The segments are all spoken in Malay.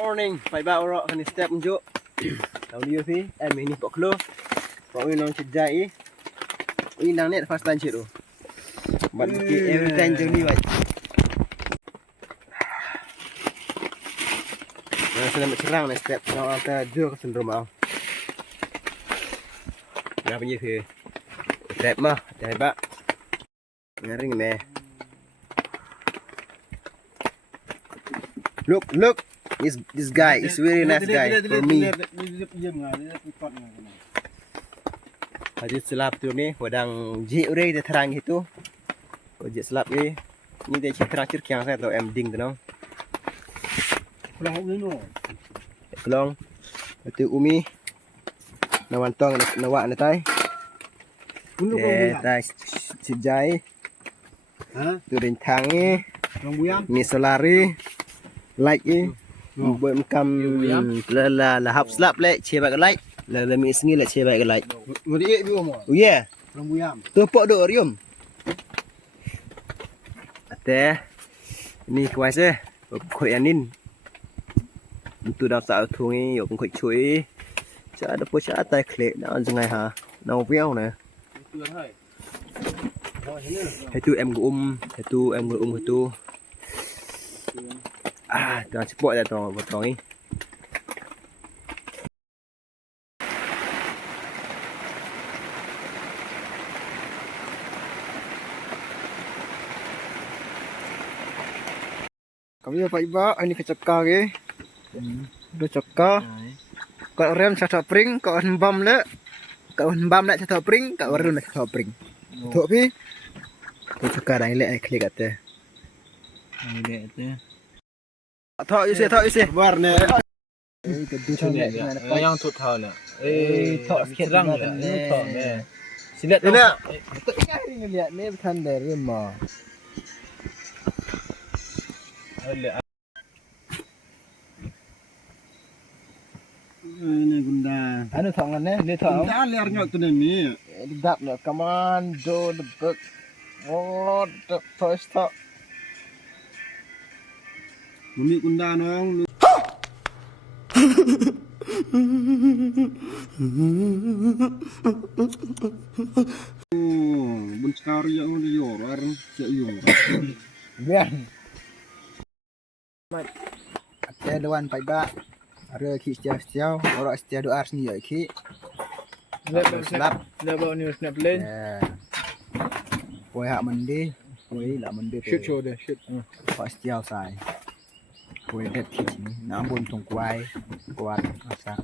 Morning, phải bảo rõ hình step chỗ. Đầu đi thì em mình đi bọc lô. Bọc nó chết dậy. Ini nang net fast lunch itu. But every time jeung ni vậy. Nah, selamat serang nih step nó ta đưa cái syndrome ao. Nah, như thế. Step mah, jadi Pak. Ngaring nè. Look. This guy is very nice guy for me. Hadis selap tu ni, wadang jik udah dia terang gitu. Jik selap ni, ni dia terang cerkiang saya atau ding tu nong. Kelong, itu umi, nawantong nawak natai. Tai sejai, tu rintang ni, ni solari, light ni. Buat macam la hap slap le cebak light la mix ni le cebak light. Ngeri dia mo. Oh yeah. Rambuyam. Tu pok duk rium. Ate ni kuai se. Khoi anin. Untuk dah tak thung ni yo khoi chui. Cha da po cha tai khle na jangai ha. Nau viao nè. Hai tu em gum, hai tu em gum tu. Jangan cepat dah potong ni. Kami apa iba ini kecekar ke? Kecekar. Kau rem satu pring, kau hembam le. Kau hembam le satu pring, kau rem satu pring. Betul pi? Kecekar dah le klik kata. Ini dia. Thọ you say. Bar ne. Yang tu thau le. Thọ sikit rang le. Thau le. Silat ni nak. Betul ni lihat ni bertanda rumah. Ini gunda. Anu thong ni thong. Gunda liar nyok tu ni. Dap no, come on, do the book. Oh, the first thought. Mumi gunda nong. Oh, bun sekali yang dia orang cek yo. Biar. Ada dewan pai ba. Ada ki setiau, orang setiau doa sini ya ki. Selap. Dah bawa ni snap lain. Poi hak mandi, poi lah mandi. Shoot dia, shoot. Pak setiau sai. Poi det ki sini, nak bun tung kuai, kuat masak.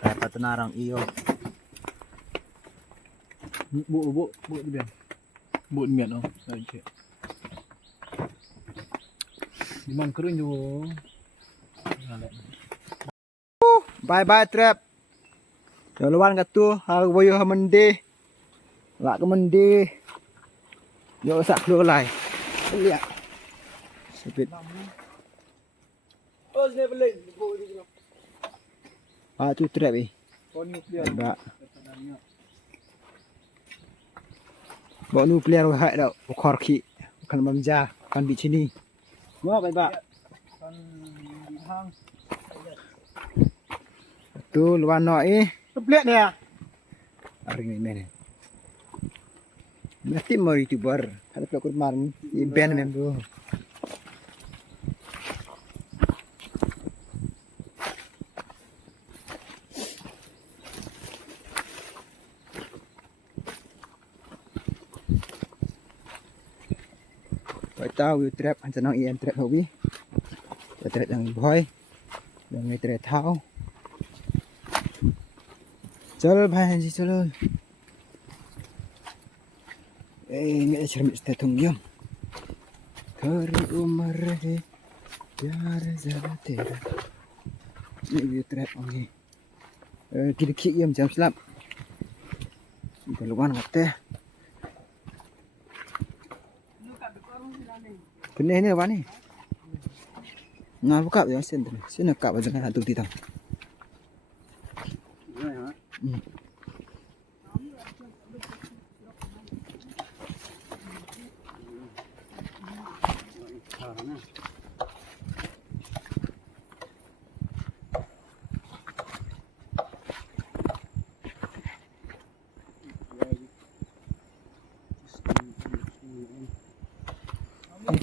Kata tenarang iyo. Bu dia. Bu miat oh. Saja. Di mana kering tu? Bye trap. Jalan kat tu, ha boyo ha mandi. Lak ke mandi. Yo sak keluar lai. Lihat. Sepit. Oh, saya beli. Bu di sini. Tu trap ni. Oh, nuklear. Tak. Bawa nuklear hak dah. Ukar ki. Kan mamja, kan di sini. Mau pai ba. Kan di hang. Tu luar nak Teplet ni ah. Hari ni mana? Mesti mau YouTuber. Ada pelakon kemarin. Band memang tu. Tahu trap macam nak ian trap hobi. Trap yang boy. Yang trap tahu. चलो भाई जी चलो मैं शर्मित स्थित होंगे कर उम्र है प्यार ज़रा तेरा ये ट्रैप होंगे kita kiam jam selap kita luan kata benih ni apa ni nggak buka ya sini kap aja kan satu titang. Ang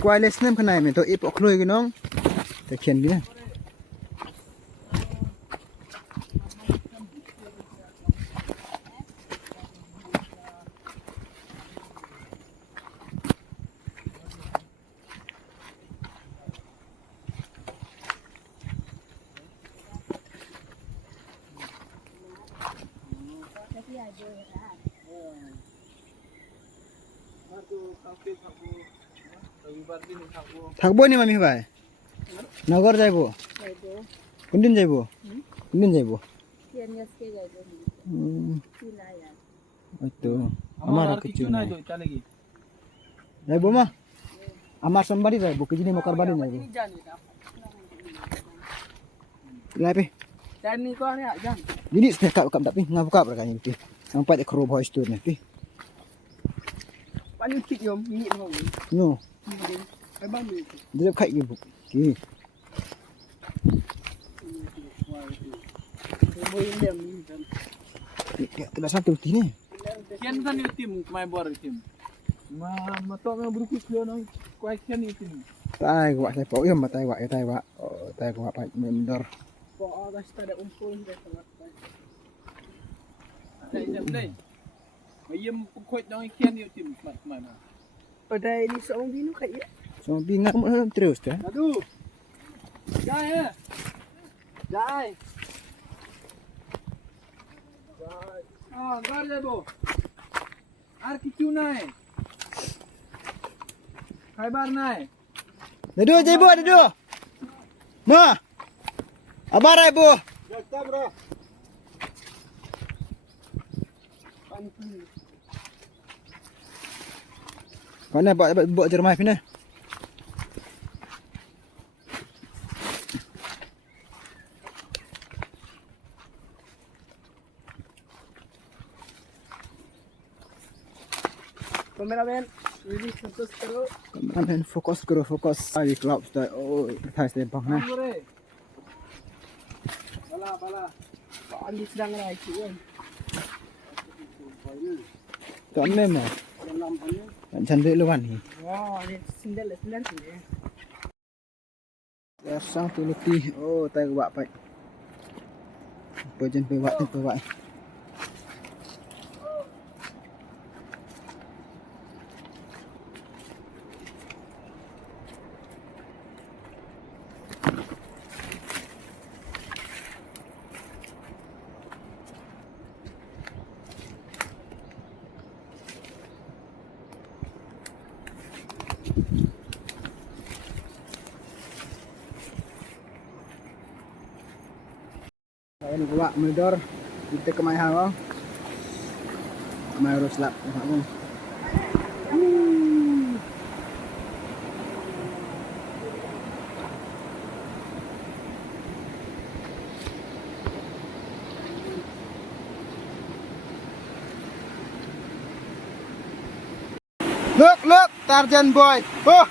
wireless nem kanai men to ipok kloi ke nong. Te kien dia. থাকবো নি মামি ভাই নগর যাইবো কোনদিন যাইবো কোনদিন যাইবো ওইতো আমার কিছু নাই যাইবো মা আমার সোমবারই যাইবো কি জিনি মকার বাড়ি যাইবো লাইবে Jadi kau ni jangan. Jadi kap tapi ngabuka berkali ni. Sampai tak kero voice tu ni. Paling kit yom ini mau. No. Abang ni. Dia kai ke buk. Ki. Boleh dia ni kan. Tidak satu ni. Kian kan tim kemai bor tim. Ma to me brukus lo no. Kuai kian tim. Tai gua sai pok yom tai wa. Oh, tai gua pa mendor. Kau ada ada umpul dia sangat. Đây jam đây. Mayem pukoi dong kian ni tim mat mana. Pada ini seorang binu kayak. So bingat terus tu. Aduh. Jai ya. Jai. Ah, gar jabo. Ar kichu nai. Khaibar nai. Duduk je ibu, duduk. Ma. Abar ibu. Jatah bro. Kau nak buat jermai pina. Kameramen, ini fokus karo. Kameramen fokus. Ari club tu. Oh, thai sembang na. Amore. Bala. Kau ambil sedang lagi kan. Tu mem ah. Dalam ni. Chandek luan ni. Wah, ni sendal ni. Ya sang tu letih. Oh, tai buat pai. Pejen pe buat. Ini buat medor kita ke mai hang. Mai harus lap hang. Look, Tarzan boy. Oh.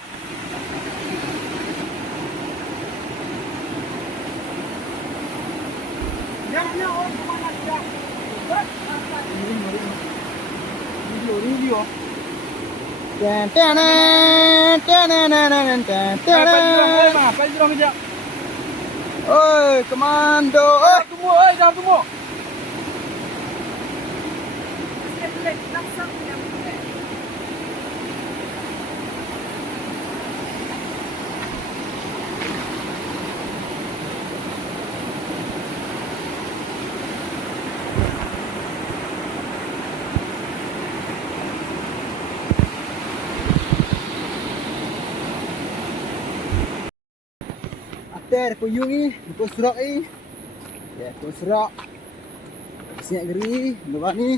Video. Pal jom aja. Oi, komando. Oi, Jangan tunggu. Ater puyung ni, pus serak ni. Ya, pus serak. Siap geri, lepas ni